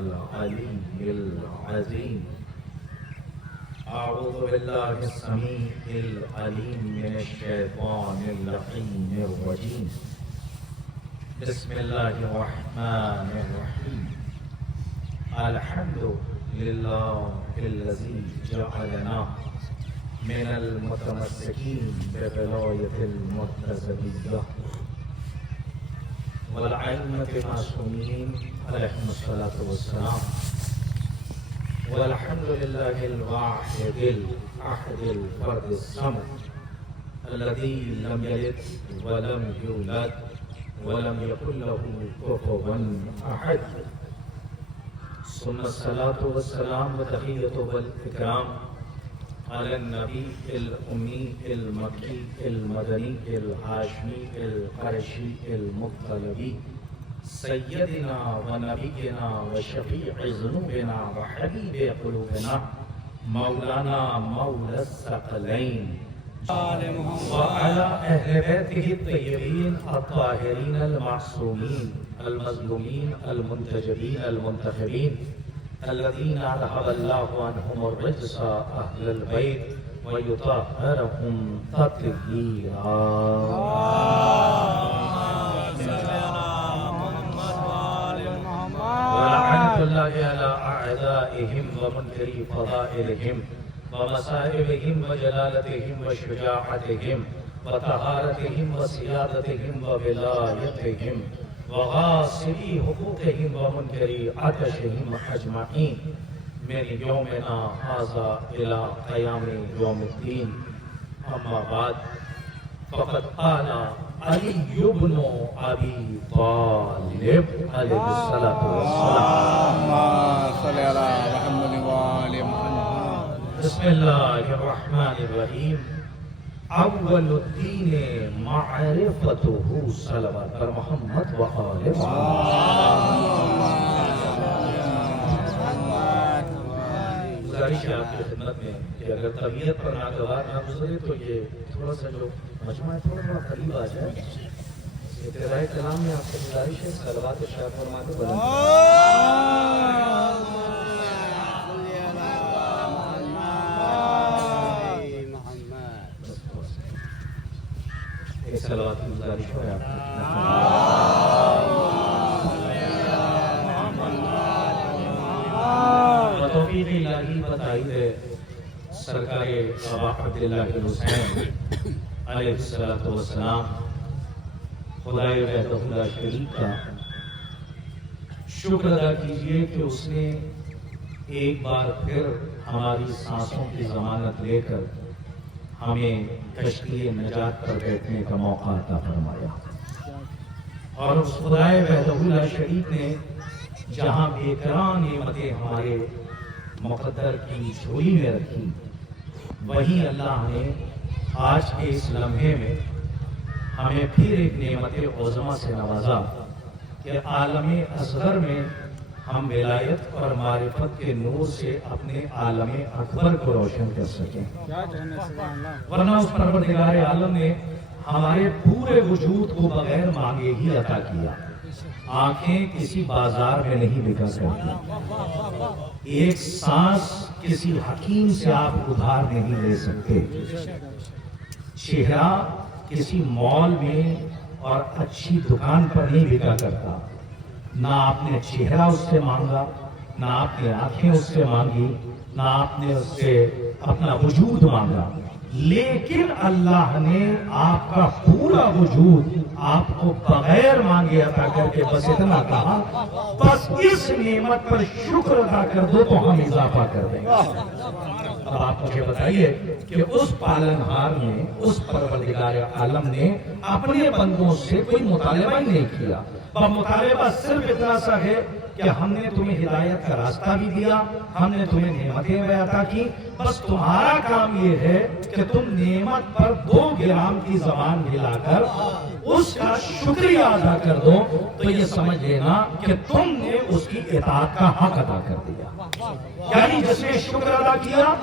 العلی العظیم اعوذ باللہ السمیع العلیم من الشیطان اللعین الرجیم بسم اللہ الرحمن الرحیم الحمد للہ الذی جعلنا من المتمسکین بولایت المرتضویہ والائمۃ المعصومین علیہم الصلاۃ والسلام والحمد للہ الواحد الاحد الفرد الصمد الذی لم یلد ولم یولد ولم یکن له کفوا احد ثم الصلاۃ والسلام وتحیۃ والاکرام علی النبی الامی المکی المدنی الہاشمی القرشی المطلبی سیدنا و نبینا و شفیع ذنوبنا و حبیب قلوبنا مولانا مولا الثقلین وعلى اہل بیتہ الطیبین الطاہرین المعصومین المظلومین المنتجبین المنتخبین الذین اذهب اللہ عنہم الرجس اہل البیت ویطہرہم تطہیرا ولعنۃ اللہ علی اعدائہم ومنکری فضائلہم ومصائبہم وجلالتہم وشجاعتہم وطہارتہم وسیادتہم وولایتہم وغاصبی حقوقہم ومنکری عطشہم اجمعین من یومنا ھذا الی قیام یوم الدین اما بعد فقد قال علی بن ابی طالب علیہ الصلاۃ والسلام صلی علی محمد وآل محمد بسم اللہ الرحمن الرحیم اول الدین معرفتہ صلوات پر محمد و آل گزارش ہے آپ کی خدمت میں کہ اگر طبیعت پر ناگوار نہ گزرے تو یہ تھوڑا سا جو مجموعہ ہے تھوڑا تھوڑا قریب آ جائے. ابتدائی کلام میں آپ سے گزارش ہے صلوات ارشاد فرما کے بلند ایک صلوات کی گزارش ہے آپ توفیق الہی بتائیے سرکار ابا عبداللہ حسین علیہ الصلوۃ والسلام خدائے وحدہ لا شریک کا شکر ادا کیجئے کہ اس نے ایک بار پھر ہماری سانسوں کی ضمانت لے کر ہمیں کشتی نجات پر بیٹھنے کا موقع عطا فرمایا اور اس خدائے وحدہ لا شریک نے جہاں بے کران نعمتیں ہمارے مقدر کی جھولی میں رکھی وہیں اللہ نے آج کے اس لمحے میں ہمیں پھر ایک نعمت عظمہ سے نوازا کہ عالم اصغر میں ہم ولایت اور معرفت کے نور سے اپنے عالم اکبر کو روشن کر سکیں. ورنہ اس پروردگار عالم نے ہمارے پورے وجود کو بغیر مانگے ہی عطا کیا. آنکھیں کسی بازار میں نہیں بکا کرتی, ایک سانس کسی حکیم سے آپ ادھار نہیں لے سکتے, چہرہ کسی مال میں اور اچھی دکان پر نہیں بکا کرتا. نہ آپ نے چہرہ اس سے مانگا, نہ آپ نے آنکھیں اس سے مانگی, نہ آپ نے اس سے اپنا وجود مانگا, لیکن اللہ نے آپ کا پورا وجود آپ کو بغیر مانگے عطا کر کے بس اتنا کہا, بس اس نعمت پر شکر ادا کر دو تو ہم اضافہ کر دیں گے. اب آپ مجھے بتائیے کہ اس پالنہار نے, اس پروردگار عالم نے اپنے بندوں سے کوئی مطالبہ ہی نہیں کیا. مطالبہ صرف اتنا سا ہے کہ ہم نے تمہیں ہدایت کا راستہ بھی دیا, ہم نے تمہیں نعمتیں بھی عطا کی, بس تمہارا کام یہ ہے کہ تم نعمت پر 2 گرام کی زبان ہلا کر اس کا شکریہ ادا کر دو تو یہ سمجھ لینا کہ تم نے اس کی اطاعت کا حق ادا کر دیا. یعنی جس نے شکر ادا کیا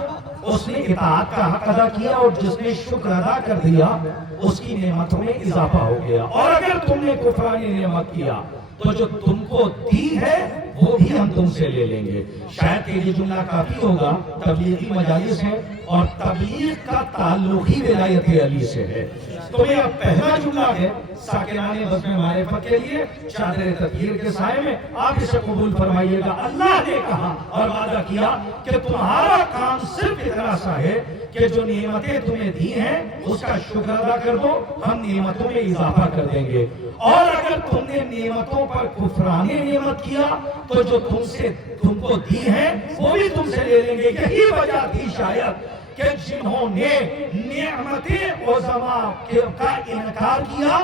اس نے اطاعت کا حق ادا کیا, اور جس نے شکر ادا کر دیا اس کی نعمتوں میں اضافہ ہو گیا. اور اگر تم نے کفرانی نعمت کیا تو جو تم کو دی ہے وہ بھی ہم تم سے لے لیں گے. شاید کہ یہ جملہ کافی ہوگا. تبلیغی مجالس ہے اور تبلیغ کا تعلق ہی ولایت علی سے ہے. تو یہ پہلا جملہ ہے ساکنان بزم معرفت کے لیے چادر تطہیر کے سائے میں. آپ اسے قبول فرمائیے گا. اللہ نے کہا اور وعدہ کیا کہ تمہارا کام صرف اتنا سا ہے کہ جو نعمتیں تمہیں دی ہیں اس کا شکر ادا کر دو, ہم نعمتوں میں اضافہ کر دیں گے. اور اگر تم نے نعمتوں پر کفران نعمت کیا تو جو تم کو دی ہیں وہ بھی تم سے لے لیں گے. یہی وجہ تھی شاید کہ جنہوں نے نعمتیں عظما کا انکار کیا,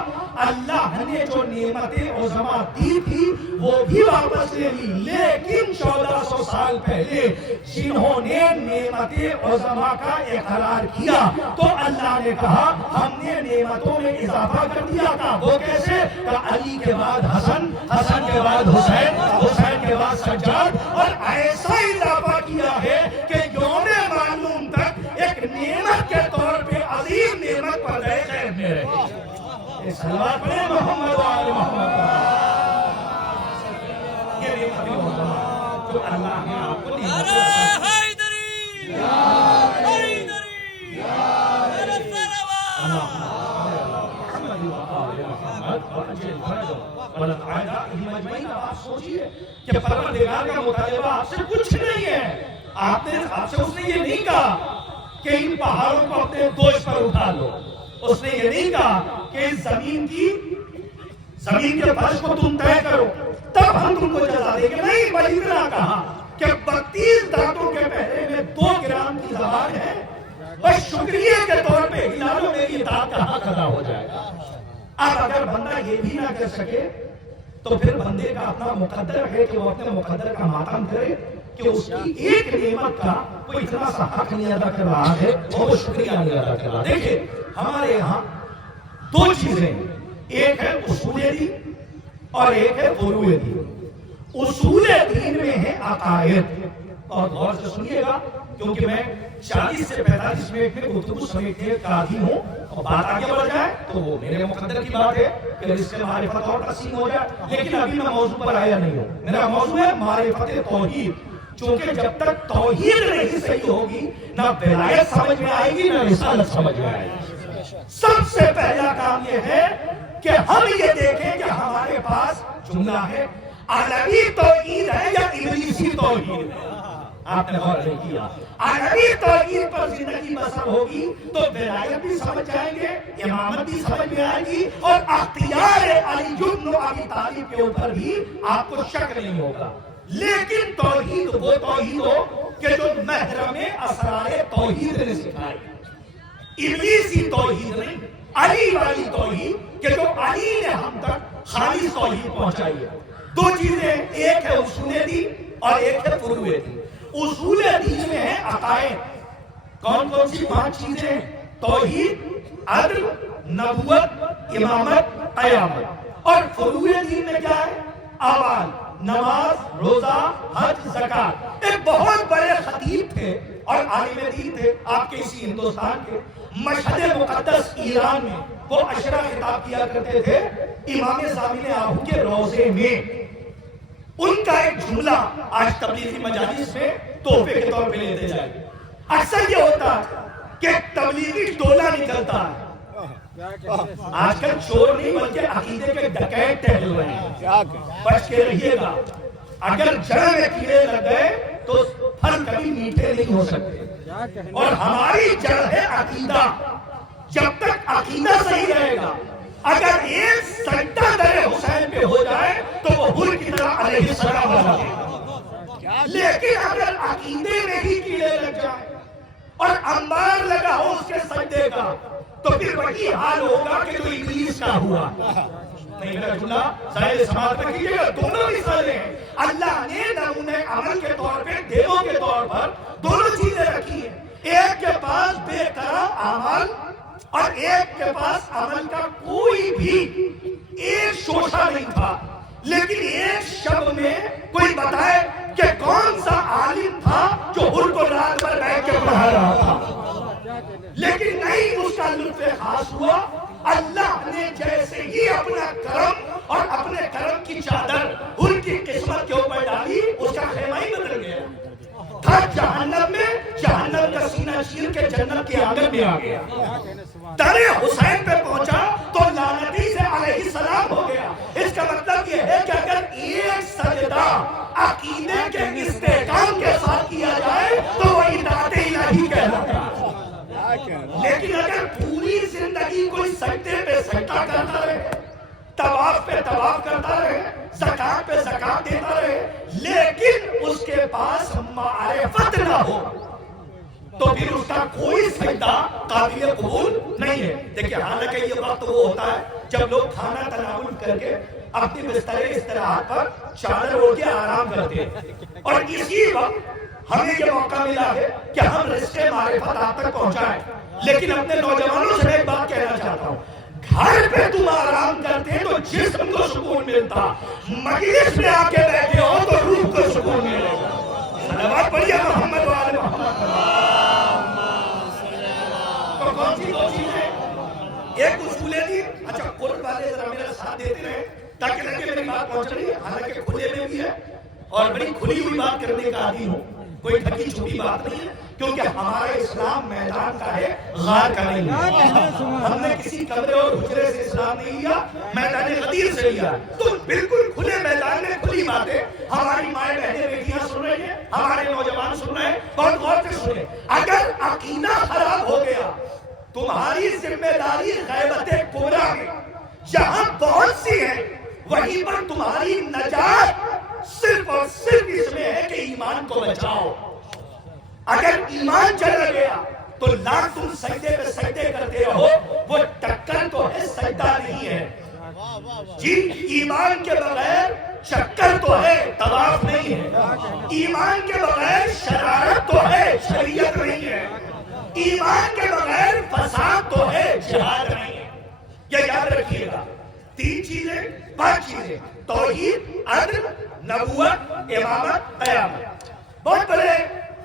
اللہ نے جو نعمتیں عظما دی تھی وہ بھی واپس لے لی. لیکن 1400 سال پہلے جنہوں نے نعمتیں عظما کا اقرار کیا تو اللہ نے کہا ہم نے نعمتوں میں اضافہ کر دیا تھا. وہ کیسے؟ کہ علی کے بعد حسن, حسن کے بعد حسین, حسین کے بعد سجاد, اور ایسا اضافہ کیا ہے کہ یوم معلوم تک ایک نعمت کے طور پہ عظیم نعمت پر خیر میں رہے. صلوات پڑھیں محمد و آل محمد. یہ نعمت جو اللہ نے آپ کو دی. آپ سوچئے کہ پروردگار کا مطالبہ آپ سے کچھ نہیں ہے. آپ سے اس نے یہ نہیں کہا کہ ان پہاڑوں کو اپنے دوش پر اٹھا لو. اس نے یہ نہیں کہا کہ اس زمین کے فرش کو تم طے کرو تب ہم تم کو جزا دیں گے. نہیں, بلکہ اتنا کہا کہ 32 دانتوں کے پہلے میں 2 گرام کی زبان ہے, بس شکریہ کے طور پہ ہلا لو, میری دانت کا حق ادا ہو جائے گا. اب اگر بندہ یہ بھی نہ کر سکے تو پھر بندے کا اپنا مقدر ہے کہ وہ اپنے مقدر کا ماتم کرے کہ اس کی ایک نعمت کا وہ اتنا سا حق نہیں ادا کر رہا ہے اور وہ شکریہ نہیں ادا کر رہا. دیکھیں ہمارے یہاں 2 چیزیں ہیں, ایک ہے اصول دین اور ایک ہے فروع دین. اصول دین میں ہے عقائد, اور غور سے سنیے گا کیونکہ میں 40 سے 45 منٹ میں گفتگو سمیٹنے کا عادی ہوں, اور بات آگے بڑھ جائے تو وہ میرے مقدر کی بات ہے کہ اس سے معرفت اور تقسیم ہو جائے. لیکن ابھی میں موضوع پر آیا نہیں ہوں. میرا موضوع ہے معرفت توحید. چونکہ جب تک توحید نہیں صحیح ہوگی نہ ولایت سمجھ میں آئے گی نہ رسالت سمجھ میں آئے گی. سب سے پہلا کام یہ ہے کہ ہم یہ دیکھیں کہ ہمارے پاس جملہ ہے عربی توحید ہے یا ابلیسی توحید ہے. آپ نے غور نہیں کیا. عربی توحید پر زندگی بسر ہوگی تو ولایت بھی سمجھ جائیں گے, امامت بھی سمجھ میں آئے گی, اور اختیار علی بن ابی طالب کے اوپر بھی آپ کو شک نہیں ہوگا. لیکن توحید وہ توحید ہو کہ جو محرم اسرار توحید نے سکھائی. ابلیسی توحید نہیں, علی والی توحید کہ جو علی نے ہم تک خالص توحید پہنچائی ہے. 2 چیزیں, ایک ہے اصول دین اور ایک ہے فروع دین. اصول دین میں ہے عقائد. کون کون سی 5 چیزیں ہیں؟ توحید, عدل, نبوت, امامت, قیامت. اور فروع دین میں کیا ہے؟ اعمال, نماز, روزہ, حج, زکات. ایک بہت بڑے خطیب تھے اور عالم دین تھے آپ کے اسی ہندوستان کے. مشہد مقدس ایران میں وہ اشرا خطاب کیا کرتے تھے امام زامن آہو کے روضے میں. ان کا ایک جملہ آج تبلیغی مجالس میں تحفے کے طور پہ لیتے جائیں. اکثر یہ ہوتا ہے کہ تبلیغی ٹولہ نکلتا ہے. آج کل چور نہیں بلکہ عقیدے کے ڈکیت ٹہل رہے ہیں. بچ کے رہیے گا, اگر جڑ میں کیڑے لگ گئے تو پھل کبھی میٹھے نہیں ہو سکتے. اور ہماری جڑ ہے عقیدہ. جب تک عقیدہ صحیح رہے گا, اگر ایک سجدہ در حسین پہ ہو جائے تو وہ حر کی طرح علیہ السلام بنا دے گا. لیکن اگر عقیدے میں ہی کیڑے لگ جائیں اور انبار لگا ہو اس کے سجدے کا تو پھر وہی حال ہوگا کہ جو ابلیس کا ہوا. نہیں میرا جملہ ظاہر سماعت رکھیے گا. دونوں مثالیں ہیں. اللہ نے نمونہ عمل کے طور پہ, دیووں کے طور پر دونوں چیزیں رکھی ہیں. ایک کے پاس بے قرار عمل اور ایک کے پاس عمل کا کوئی بھی ایک شوشہ نہیں تھا. لیکن ایک شب میں کوئی بتائے کہ کون سا عالم تھا جو حر کو رات پر بیٹھ کے پڑھا رہا تھا, لیکن نہیں اس کا لطف خاص ہوا. اللہ نے جیسے ہی اپنا کرم اور اپنے کرم کی چادر ان کی قسمت کے اوپر ڈالی تھا جہنم میں، جہنم کا سینہ چیر کے جنت کے آنگن میں آ گیا. در حسین پہ پہنچا تو لعنتی سے علیہ السلام ہو گیا. اس کا مطلب یہ ہے کہ اگر ایک سجدہ عقیدے کے استحکام کے ساتھ کیا جائے تو وہ اطاعت الہی کہلاتا ہے. لیکن اگر پوری زندگی کوئی سجدے پہ سجدہ کرتا رہے، طواف پہ طواف کرتا رہے، زکات پہ زکات دیتا رہے، لیکن اس کے پاس معرفت نہ ہو تو پھر اس کا کوئی سجدہ قابل قبول نہیں ہے. دیکھیں حالانکہ یہ وقت وہ ہوتا ہے جب لوگ کھانا تناول کر کے اپنے بستر استراحت پر چادر اوڑھ کے آرام کرتے ہیں، اور اسی وقت ہمیں یہ موقع ملا ہے کہ ہم رزق معرفت آپ تک پہنچائیں. لیکن اپنے نوجوانوں سے ایک بات کہنا چاہتا ہوں، گھر پہ تم آرام کرتے تو جسم کو سکون ملتا، مجلس میں آ کے بیٹھے ہو تو روح کو سکون ملے گا. صلوات پڑھیے محمد و آل محمد. تو کون سی دو چیزیں؟ ایک اصولے دی. اچھا قرب والے ذرا میرا ساتھ دیتے رہے تاکہ لگے میری بات پہنچ رہی ہے. حالانکہ کھلے میں بھی ہے اور بڑی کھلی ہوئی بات کرنے کا عادی ہوں، کوئی ڈھکی چھپی بات نہیں ہے، کیونکہ ہمارا اسلام میدان کا ہے، غار کا نہیں ہے. ہم نے کسی کمرے اور حجرے سے اسلام نہیں لیا، میدان غدیر سے لیا. تو بالکل کھلے میدان میں کھلی باتیں ہماری مائیں بہنیں بیٹیاں سن رہی ہیں، ہمارے نوجوان سن رہے ہیں، بہت غور سے سنیں. اگر عقیدہ خراب ہو گیا، تمہاری ذمہ داری غیبت کبریٰ میں جہاں بہت سی ہیں وہیں پر تمہاری نجات صرف اور صرف اس میں ہے کہ ایمان کو بچاؤ. اگر ایمان چلا گیا تو لاکھ تم سجدے پہ سجدے کرتے رہو، وہ ٹکر تو ہے، سجدہ نہیں ہے. جی ایمان کے بغیر چکر تو ہے، طواف نہیں ہے. ایمان کے بغیر شرارت تو ہے، شریعت نہیں ہے. ایمان کے بغیر فساد تو ہے، جہاد نہیں ہے. یہ یاد رکھیے گا. 3 چیزیں، 5 چیزیں: توحید، عدل، نبوت، امامت، قیامت. بہت بڑے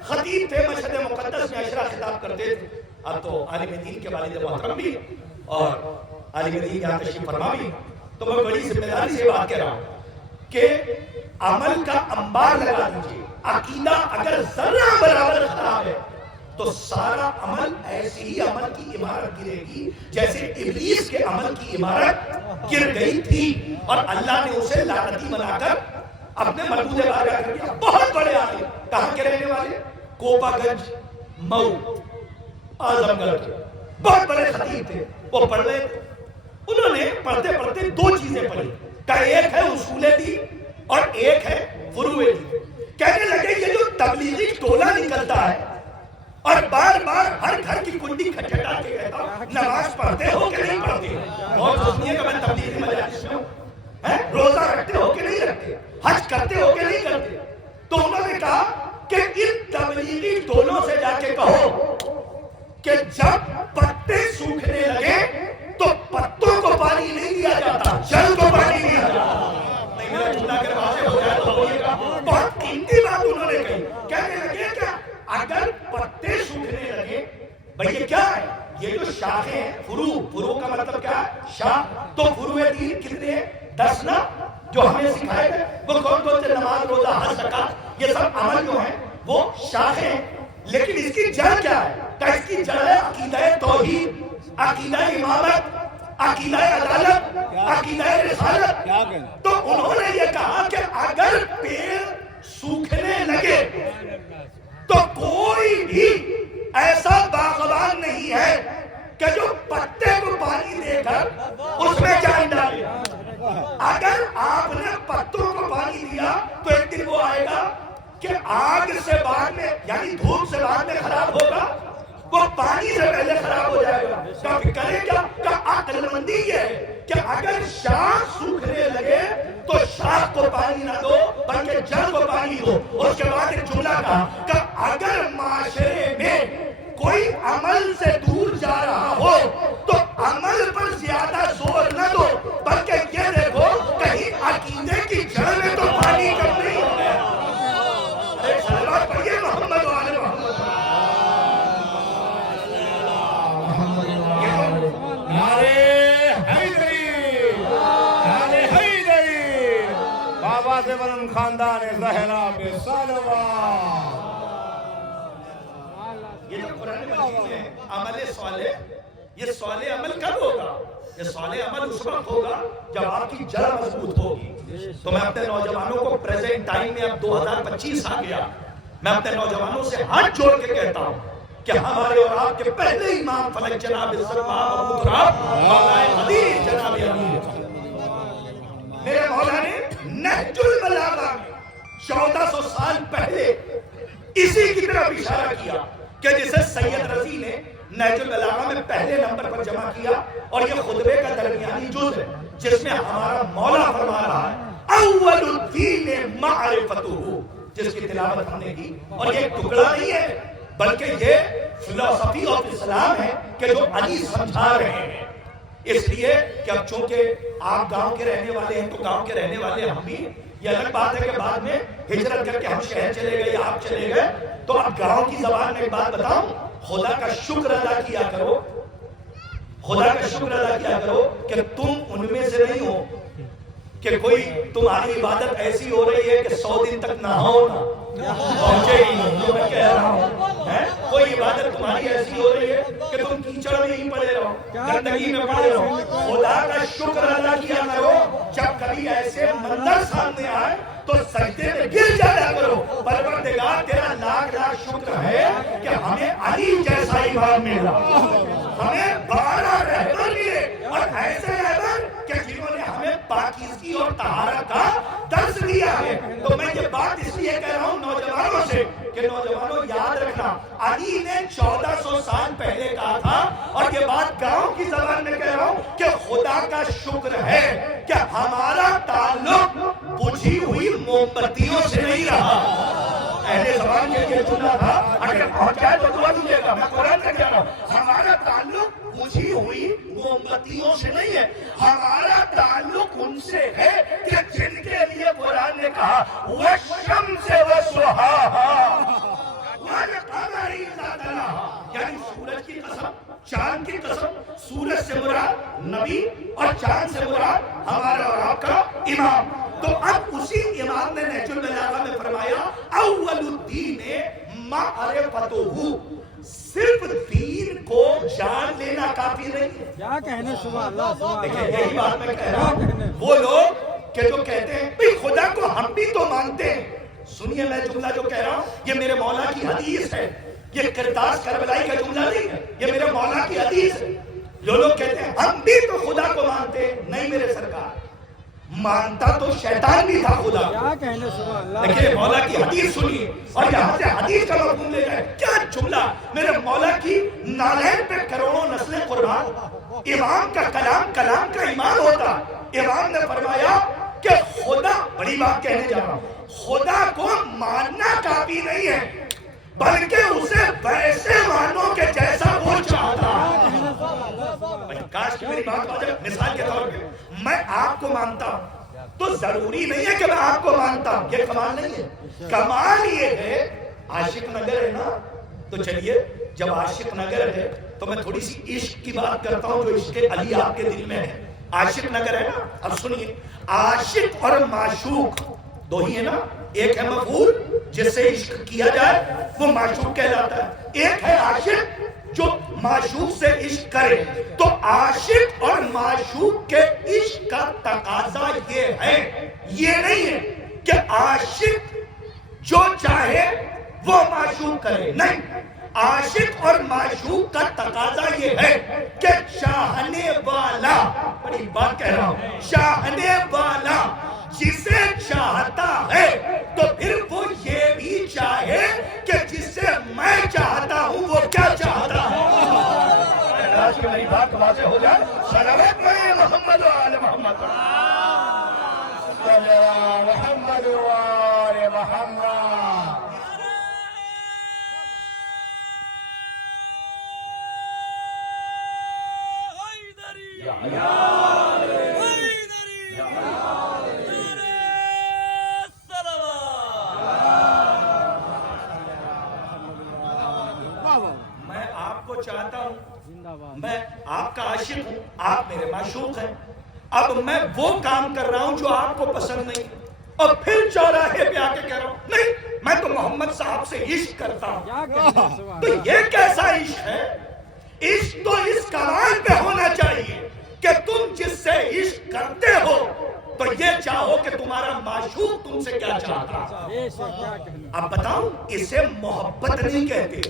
خطیب تھے، مشہد مقدس میں عشرہ خطاب کرتے تھے. اب تو عالم دین کے والد محترم بھی اور عالم دین یہاں تشریف فرما بھی، تو میں بڑی ذمہ داری سے بات کہہ رہا ہوں کہ عمل کا انبار لگا دیجیے. عقیدہ اگر ذرہ برابر خراب ہے تو سارا عمل ایسی ہی عمل کی عمارت گرے گی جیسے ابلیس کے عمل کی عمارت گر گئی تھی، اور اللہ نے اسے لعنتی بنا کر اپنے مربوط بارگاہ کر دیا. بہت بڑے عالم، کہاں کے رہنے والے؟ کوپا گنج، مئو، اعظم گڑھ کے بہت بڑے خطیب تھے. وہ پڑھ رہے تھے، انہوں نے پڑھتے پڑھتے 2 چیزیں پڑھی کہ ایک ہے اصول دین اور ایک ہے فروع دین. کہنے لگے یہ جو تبلیغی ٹولہ نکلتا ہے اور بار بار ہر گھر کی کنڈی کھٹکھٹا کے کہتا نماز پڑھتے ہو کہ نہیں پڑھتے، اور سنیے کہ میں تبلیغی مجالس میں ہوں، روزہ رکھتے ہو کہ نہیں رکھتے، حج کرتے ہو کہ نہیں کرتے. تو انہوں نے کہا کہ ان تبلیغی ٹولوں سے جا کے کہو کہ جب پتے سوکھنے لگے تو پتوں کو پانی نہیں دیا جاتا، جل کو پانی دیا جاتا. نہیں میرا جملہ اگر واضح ہو جائے تو بولیے گا. بہت قیمتی بات انہوں نے کہی. کہنے لگے کہ اگر پتے سوکھنے لگے، بھئی یہ کیا ہے؟ یہ جو شاخیں ہیں، فروع کا مطلب کیا ہے؟ شاخ. تو فروع دین کتنے ہیں؟ 10 نا، جو ہمیں سکھائے گئے. وہ کون سے؟ نماز، روزہ، حج، زکات. یہ سب عمل جو ہیں وہ شاخیں ہیں. لیکن اس کی جڑ کیا ہے؟ کہ اس کی جڑ ہے عقیدہ توحید، عقیدہ امامت، عقیدہ عدالت، عقیدہ رسالت. تو انہوں نے یہ کہا کہ اگر پیڑ سوکھنے لگے تو کوئی بھی ایسا باغبان نہیں ہے کہ جو پتے کو پانی دے کر اس میں جان ڈالے. اگر آپ نے پتوں کو پانی دیا تو ایک دن وہ آئے گا کہ آگ سے بعد میں، یعنی دھوپ سے بعد میں خراب ہوگا، وہ پانی سے پہلے خراب ہو جائے گا. کیا کرے گا؟ کہ عقل مندی یہ ہے کہ اگر شاخ سوکھنے لگے تو شاخ کو پانی نہ دو بلکہ جڑ کو پانی دو. اس کے بعد ایک جملہ کہا کہ اگر معاشرے میں کوئی عمل سے دور جا رہا ہو تو عمل پر زیادہ زور نہ دو بلکہ یہ دیکھو کہیں عقیدے کی جڑ میں تو پانی کم نہیں ہو گیا. صلوات پڑھیے محمد و آل محمد. بابا سے بلند خاندان زہرا پہ صلوات. زندگی میں عمل صالح، یہ صالح عمل کب ہوگا؟ یہ صالح عمل اس وقت ہوگا جب آپ کی جڑ مضبوط ہوگی۔ تو میں اپنے نوجوانوں کو پریزنٹ ٹائم میں، اب 2025 آ گیا، میں اپنے نوجوانوں سے ہاتھ جوڑ کے کہتا ہوں کہ ہمارے اور آپ کے پہلے امام فلک جناب ابو تراب مولا حدیث جناب امیر، میرے مولا نے نہج البلاغہ میں 1400 سال پہلے اسی کی طرف اشارہ کیا کہ جسے سید رضی نے نہج البلاغہ میں پہلے نمبر پر جمع کیا، اور یہ خطبے کا درمیانی جز ہے جس میں ہمارا مولا فرما رہا ہے اول الدین معرفتہ، جس کی تلاوت ہم نے کی۔ اور یہ ٹکڑا نہیں ہے بلکہ یہ فلسفی آف اسلام ہے کہ جو علی سمجھا رہے ہیں۔ اس لیے کہ اب چونکہ آپ گاؤں کے رہنے والے ہیں تو گاؤں کے رہنے والے ہم بھی، یہ الگ بات ہے کہ بعد میں ہجرت کر کے ہم شہر چلے گئے یا آپ چلے گئے، تو اب گاؤں کی زبان میں ایک بات بتاؤں، خدا کا شکر ادا کیا کرو، خدا کا شکر ادا کیا کرو کہ تم ان میں سے نہیں ہو کہ کوئی تمہاری عبادت ایسی ہو رہی ہے کہ 100 دن تک نہ ہو نہ پہنچے ہی نہیں، جو میں کہہ رہا ہوں، کوئی عبادت تمہاری ایسی ہو رہی ہے کہ تم کیچڑ میں ہی پڑے رہو، گندگی میں پڑے رہو۔ خدا کا شکر ادا کیا کرو، جب کبھی ایسے منظر سامنے آئے تو سجدے میں گر جایا کرو، پروردگار تیرا لاکھ لاکھ شکر ہے کہ ہمیں علی جیسا امام ملا، ہمیں 12 رہبر ملے، اور ایسے رہبر کہ جنہوں نے ہمیں پاکیزگی اور طہارت کا درس دیا ہے۔ تو میں یہ بات اس لیے کہہ رہا ہوں نوجوانوں سے کہ نوجوانوں یاد رکھنا، علی نے 1400 سال پہلے کہا تھا، اور یہ بات گاؤں کی زبان میں کہہ رہا ہوں کہ خدا کا شکر ہے کہ ہمارا تعلق بجھی ہوئی موم بتیوں سے نہیں رہا۔ اہل زبان کے لیے جملہ تھا، اگر پہنچ جائے تو دعا دیجیے گا، میں قرآن کا کہہ رہا ہوں، ہمارا تعلق بجھی ہوئی موم بتیوں سے نہیں ہے، ہمارا تعلق ان سے ہے کہ جن کے لیے قرآن نے کہا وَالشَّمْسِ وَضُحَاهَا وَالْقَمَرِ إِذَا تَلَاهَا، یعنی سورج کی قسم، چاند کی قسم، سورج سے مراد نبی اور چاند سے مراد ہمارا اور آپ کا امام۔ تو اب اسی امام نے نہج البلاغہ میں فرمایا اول الدین معرفتہ، صرف دین کو جان لینا کافی نہیں ہے۔ کیا کہنے، سبحان اللہ، سبحان اللہ۔ دیکھیں یہی بات میں کہہ رہا ہوں، وہ لوگ کہ جو کہتے ہیں بھئی خدا کو ہم بھی تو مانتے ہیں، سنیے میں جملہ جو کہہ رہا ہوں یہ میرے مولا کی حدیث ہے، یہ کرداس کربلائی کا جملہ نہیں ہے، یہ میرے مولا کی حدیث ہے۔ جو لوگ کہتے ہیں ہم بھی تو خدا کو مانتے ہیں، نہیں میرے سرکار، مانتا تو شیطان بھی تھا خدا۔ کیا کہنے، سبحان اللہ۔ دیکھیں مولا کی حدیث سنیے اور یہاں سے حدیث کا مفہوم لے جائے، کیا جملہ، میرے مولا کی نالین پہ کروڑوں نسلیں قربان، امام کا کلام، کلام کا ایمان ہوتا۔ امام نے فرمایا کہ خدا، بڑی بات کہنے جا رہا ہوں، خدا کو ماننا کافی نہیں ہے بلکہ اسے ویسے مانو کہ جیسا وہ چاہتا۔ کاش کہ میری بات ہو جائے، مثال کے طور پہ میں آپ کو مانتا ہوں تو ضروری نہیں ہے کہ میں آپ کو مانتا ہوں، یہ کمال نہیں ہے۔ کمال یہ ہے، عاشق نگر ہے نا، تو چلیے جب عاشق نگر ہے تو میں تھوڑی سی عشق کی بات کرتا ہوں جو عشق علی آپ کے دل میں ہے۔ عاشق نگر ہے نا، اب سنیے، عاشق اور معشوق دو ہی ہے نا، ایک ہے مفعول جس سے عشق کیا جائے وہ معشوق کہلاتا ہے، ایک ہے عاشق جو معشوق سے عشق کرے۔ تو عاشق اور معشوق کے عشق کا تقاضا یہ ہے، یہ نہیں ہے کہ عاشق جو چاہے وہ معشوق کرے، نہیں، عاشق اور معشوق کا تقاضا یہ ہے کہ چاہنے والا، بڑی بات کہہ رہا ہوں، چاہنے والا جسے چاہتا ہے تو پھر وہ یہ بھی چاہے کہ جسے میں چاہتا ہوں وہ کیا چاہتا ہے۔ آج کی میری بات واضح ہو جائے، صلوات میں محمد و آل محمد، محمد و آل محمد۔ میں آپ کو چاہتا ہوں، میں آپ کا عاشق ہوں، آپ میرے معشوق ہیں، اب میں وہ کام کر رہا ہوں جو آپ کو پسند نہیں، اور پھر چوراہے پہ آ کے کہہ رہا ہوں نہیں میں تو محمد صاحب سے عشق کرتا ہوں. کیا کہنے سبحان تو یہ کیسا عشق ہے؟ عشق تو اس کمال پہ ہونا چاہیے کہ تم جس سے عشق کرتے ہو تو یہ چاہو کہ تمہارا معشوق تم سے کیا چاہتا ہے. بے شک کیا کہنے اب بتاؤں، اسے محبت نہیں کہتے،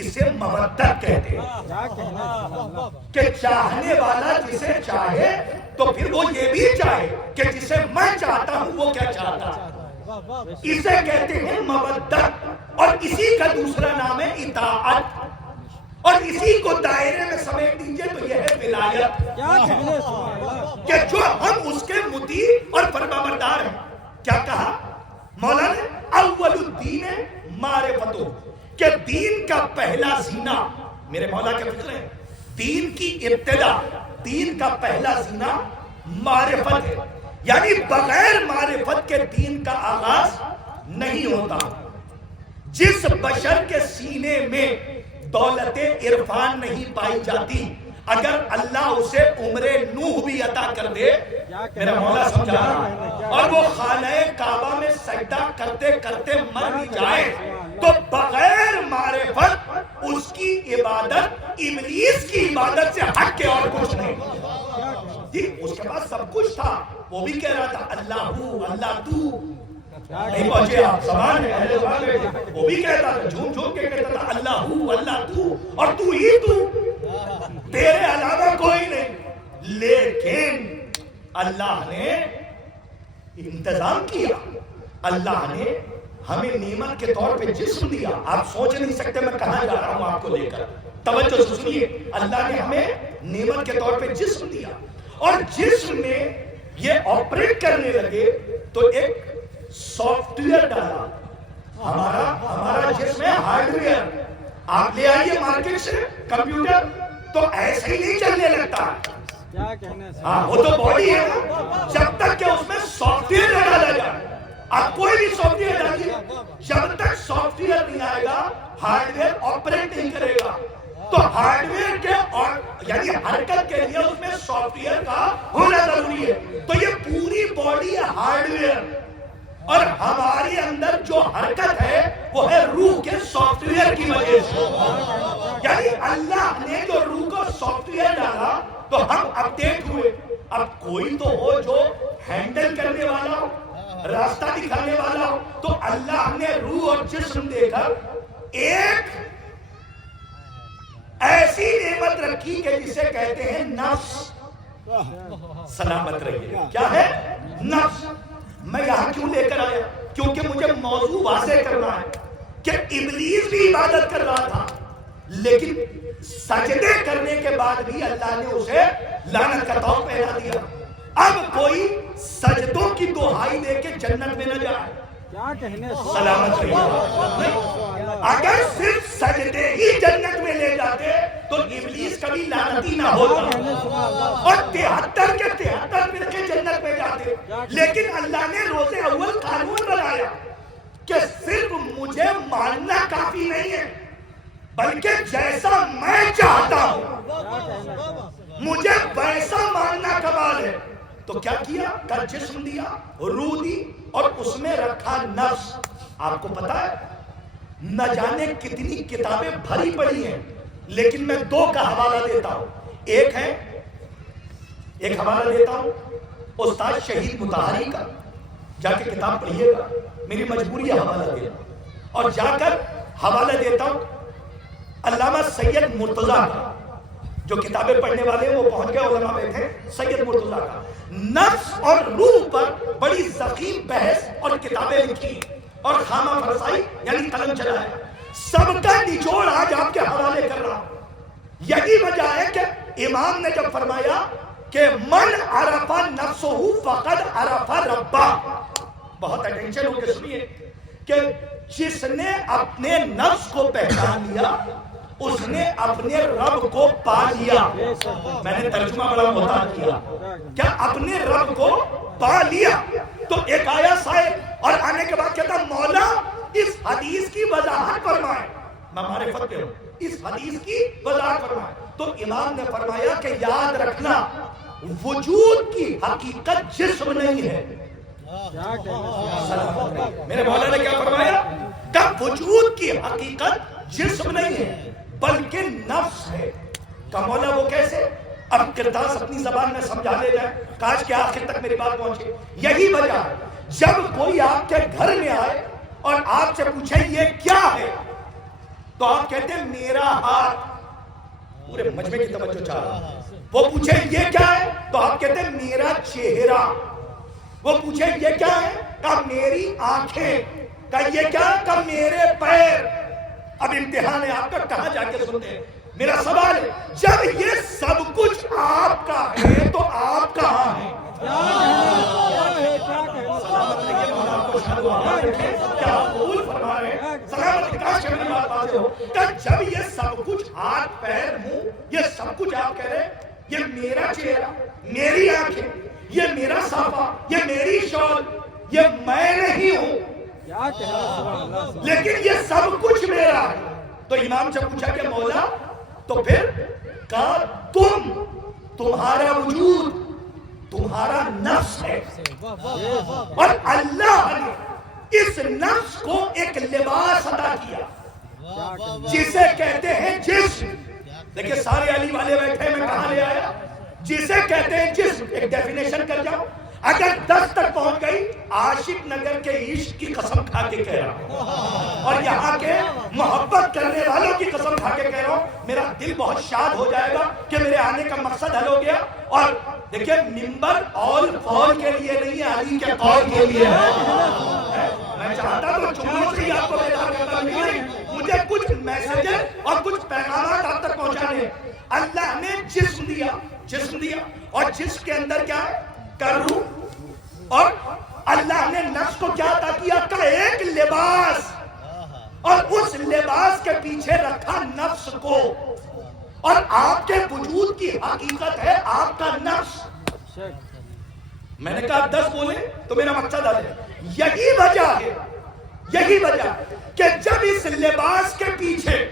اسے مودت کہتے ہیں. کیا کہنے سبحان اللہ. کہ چاہنے والا جسے چاہے تو پھر وہ یہ بھی چاہے کہ جسے میں چاہتا ہوں وہ کیا چاہتا ہے. اسے کہتے ہیں مودت، اور اسی کا دوسرا نام ہے اطاعت، اور اسی کو دائرے میں سمیٹ دیجئے تو یہ ہے ولایت. کیا کہنے سبحان اللہ. کہ جو ہم اس کے مطیع اور فرمانبردار ہیں. کیا کہا مولا نے؟ اول الدین معرفت، کہ دین کا پہلا زینہ، میرے مولا کے فکر ہے، دین کی ابتدا، دین کا پہلا زینہ معرفت ہے. یعنی بغیر معرفت کے دین کا آغاز نہیں ہوتا. جس بشر کے سینے میں دولت عرفان نہیں پائی جاتی، اگر اللہ اسے عمر نوح بھی عطا کر دے، میرا مولا سمجھا رہا، اور وہ خانہ کعبہ میں سجدہ کرتے کرتے مر بھی جائے تو بغیر معرفت اس کی عبادت ابلیس کی عبادت سے ہٹ کے اور کچھ نہیں. جی اس کے پاس سب کچھ تھا، وہ بھی کہہ رہا تھا اللہ اللہ تو نہیں پہنچے آپ زبان ہے اہل زبان ہے. وہ بھی کہتا تھا، جھوم جھوم کے کہتا تھا اللہ تو، اور تو ہی تو، تیرے علاوہ کوئی نہیں. لیکن اللہ نے انتظام کیا، اللہ نے ہمیں نعمت کے طور پہ جسم دیا. آپ سوچ نہیں سکتے میں کہاں جا رہا ہوں آپ کو لے کر. توجہ سے سنیے، اللہ نے ہمیں نعمت کے طور پہ جسم دیا، اور جسم میں یہ آپریٹ کرنے لگے تو ایک سافٹ ویئر ڈالا. ہمارا جسم ہے ہارڈ ویئر. آپ لے آئیے مارکیٹ سے کمپیوٹر تو ایسے ہی نہیں چلنے لگتا. کیا کہنے ہاں وہ تو باڈی ہے نا، جب تک کہ اس میں سافٹ ویئر نہ ڈالا جائے. آپ کوئی بھی سافٹ ویئر ڈالیے، جب تک سافٹ ویئر نہیں آئے گا ہارڈ ویئر آپریٹ نہیں کرے گا. تو ہارڈ ویئر کے یعنی حرکت کے لیے اس میں سافٹ ویئر کا ہونا ضروری ہے. تو یہ پوری باڈی ہے ہارڈ ویئر، اور ہمارے اندر جو حرکت ہے وہ ہے روح کے سافٹ ویئر کی وجہ سے. یعنی اللہ نے جو روح کو سافٹ ویئر ڈالا تو ہم اپڈیٹ ہوئے. اب کوئی تو ہو جو ہینڈل کرنے والا ہو، راستہ دکھانے والا ہو. تو اللہ نے روح اور جسم دے کر ایک ایسی نعمت رکھی کہ جسے کہتے ہیں نفس. سلامت رہیے. کیا ہے؟ نفس. میں یہاں کیوں لے کر آیا؟ کیونکہ مجھے موضوع واضح کرنا ہے کہ ابلیس بھی عبادت کر رہا تھا، لیکن سجدے کرنے کے بعد بھی اللہ نے اسے لعنت کا طور پہنا دیا. اب کوئی سجدوں کی دہائی دے کے جنت میں نہ جائے. کیا کہنے سلامت رہیے. اگر صرف سجدے ہی جنت میں لے جاتے تو ابلیس کبھی لعنتی نہ ہوتا، اور 73 کے 73 فرقے جنت میں جاتے. لیکن اللہ نے روز اول قانون بنایا کہ صرف مجھے ماننا کافی نہیں ہے، بلکہ جیسا میں چاہتا ہوں مجھے ویسا ماننا کمال ہے. تو کیا کیا؟ کا جسم دیا، روح دی، اور اس میں رکھا نفس. آپ کو پتا ہے نہ جانے کتنی کتابیں بھری پڑی ہیں، لیکن میں دو کا حوالہ دیتا ہوں. ایک حوالہ دیتا ہوں استاد شہید مطہری کا، جا کے کتاب پڑھیے گا. میری مجبوری ہے حوالہ دینا، اور جا کر حوالہ دیتا ہوں علامہ سید مرتضیٰ کا. جو کتابیں پڑھنے والے ہیں وہ پہنچ گئے علماء بیٹھے. سید مرتضیٰ کا نفس اور روح پر بڑی ضخیم بحث اور کتابیں لکھی اور خامہ فرسائی یعنی قلم چلایا. سب کا نچوڑ آج آپ کے حوالے کر رہا ہوں. یہی وجہ ہے کہ امام نے جب فرمایا کہ من عرف نفسہ فقد عرف ربہ، بہت اٹینشن ہو کے سنیے، کہ جس نے اپنے نفس کو پہچان لیا اس نے اپنے رب کو پا لیا. میں نے ترجمہ بڑا محتاط کیا، کیا اپنے رب کو پا لیا. تو ایک آیا صاحب اور آنے کے بعد کہتا مولا اس حدیث کی وضاحت فرمائے. میں معرفت پہ ہوں، اس حدیث کی وضاحت فرمائے. تو امام نے فرمایا کہ یاد رکھنا وجود کی حقیقت جسم نہیں ہے. میرے مولا نے کیا فرمایا؟ کہ وجود کی حقیقت جسم نہیں ہے بلکہ نفس ہے. کہ مولا وہ کیسے؟ اب کرداس اپنی زبان میں سمجھا لے جائے، کاش کہ آخر تک میری بات پہنچے. یہی وجہ ہے جب کوئی آپ کے گھر میں آئے اور آپ سے پوچھے یہ کیا ہے تو آپ کہتے ہیں میرا ہاتھ. پورے مجمع کی توجہ چاہ رہا ہے. وہ پوچھے یہ کیا ہے تو آپ کہتے ہیں میرا چہرہ. وہ پوچھے یہ کیا ہے کہ میری آنکھیں. کہ یہ کیا ہے کہ میرے پیر. اب امتحان ہے آپ کا، کہاں جا کے سنتے ہیں. میرا سوال ہے جب یہ سب کچھ آپ کا ہے تو آپ کہاں ہیں؟ سلامت رہیے مولا آپ کو شاید وہاں رکھے. کیا قبول فرما رہے ہیں؟ سلامت کاش کہ میری بات واضح ہو کہ جب یہ سب کچھ ہاتھ پیر منہ یہ سب کچھ آپ کہہ رہے ہیں یہ میرا چہرہ، میری آنکھیں، یہ میرا صافہ، یہ میری شال، یہ میں نہیں ہوں لیکن یہ سب کچھ میرا ہے. تو امام سے پوچھا کہ مولا تو پھر کہا تمہارا وجود تمہارا نفس ہے اور اللہ نے اس نفس کو ایک لباس عطا کیا جسے کہتے ہیں جسم. دیکھیں سارے علی والے بیٹھے میں کہاں لے آیا. جسے کہتے ہیں جسم ایک ڈیفینیشن کر جاؤ. اگر 10 تک پہنچ گئی عاشق نگر کے عشق کی قسم کھا کے کہہ رہا ہوں اور یہاں کے محبت کرنے والوں کی قسم کھا کے کہہ رہا ہوں میرا دل بہت شاد ہو جائے گا کہ میرے آنے کا مقصد حل ہو گیا. اور دیکھیں ممبر اول فول کے لیے نہیں ہے، علی کے قول کے لیے ہے. میں چاہتا تو جملوں سے ہی آپ کو بیدار کرتا ہوں. مجھے کچھ میسیجز اور کچھ پیغامات آپ تک پہنچانے. اللہ نے جسم دیا اور جسم کے اندر کیا ہے کرو. اور اللہ نے نفس کو کیا عطا کیا کہ ایک لباس اور اس لباس کے پیچھے رکھا نفس کو. اور آپ کے وجود کی حقیقت ہے آپ کا نفس. میں نے کہا 10 بولے تو میرا مقصد ہے یہی وجہ کہ جب اس لباس کے پیچھے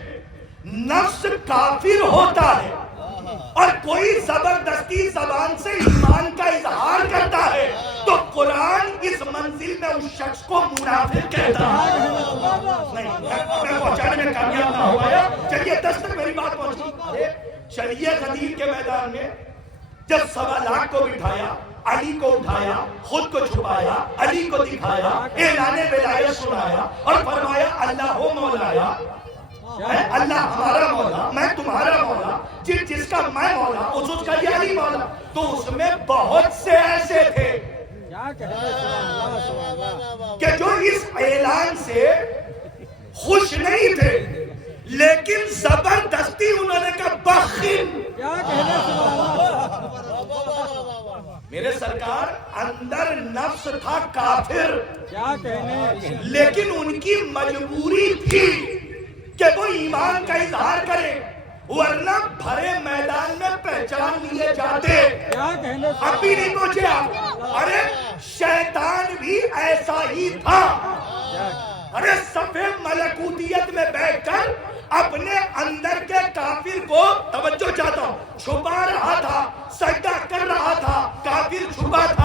نفس کافر ہوتا ہے اور کوئی زبردستی زبان سے ایمان کا اظہار کرتا ہے تو قرآن اس منزل میں اس شخص کو منافق کہتا ہے. نہیں میں پہنچانے میں کامیاب نہ ہو گیا. چلیے 10 تک میری بات پہنچی. چلیے غدیر کے میدان میں جب 1.25 لاکھ کو بٹھایا، علی کو اٹھایا، خود کو چھپایا، علی کو دکھایا، اعلان ولایت سنایا اور فرمایا اللہ ہو مولایا، اللہ ہمارا مولا، میں تمہارا مولا، جس کا میں مولا اس کا یہ علی مولا. تو اس میں بہت سے ایسے تھے کہ جو اس اعلان سے خوش نہیں تھے لیکن زبردستی انہوں نے کہا بخن. میرے سرکار اندر نفس تھا کافر لیکن ان کی مجبوری تھی کہ وہ ایمان کا اظہار کرے ورنہ بھرے میدان میں پہچان لیے جاتے. اب بھی نہیں پہنچے آپ. ارے شیطان بھی ایسا ہی تھا. ارے صفحے ملکوتیت میں بیٹھ کر اپنے اندر کے کافر کو توجہ چاہتا ہوں چھپا رہا تھا، سجدہ کر رہا تھا، کافر چھپا تھا.